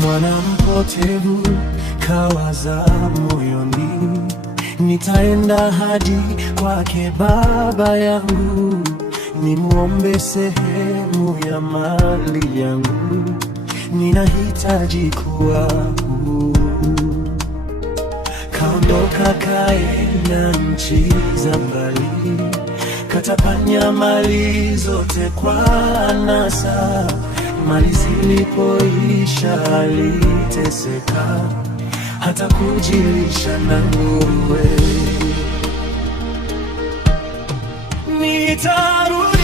Mwana mpotevu kawaza moyoni, nitaenda hadi kwake baba yangu, nimwombe sehemu ya mali yangu, ninahitaji kuwa huru. Kaondoka kaenda nchi za mbali, katapanya mali zote kwa anasa. Mali zilipoisha aliteseka, hata kujilisha na nguruwe. Nitarudi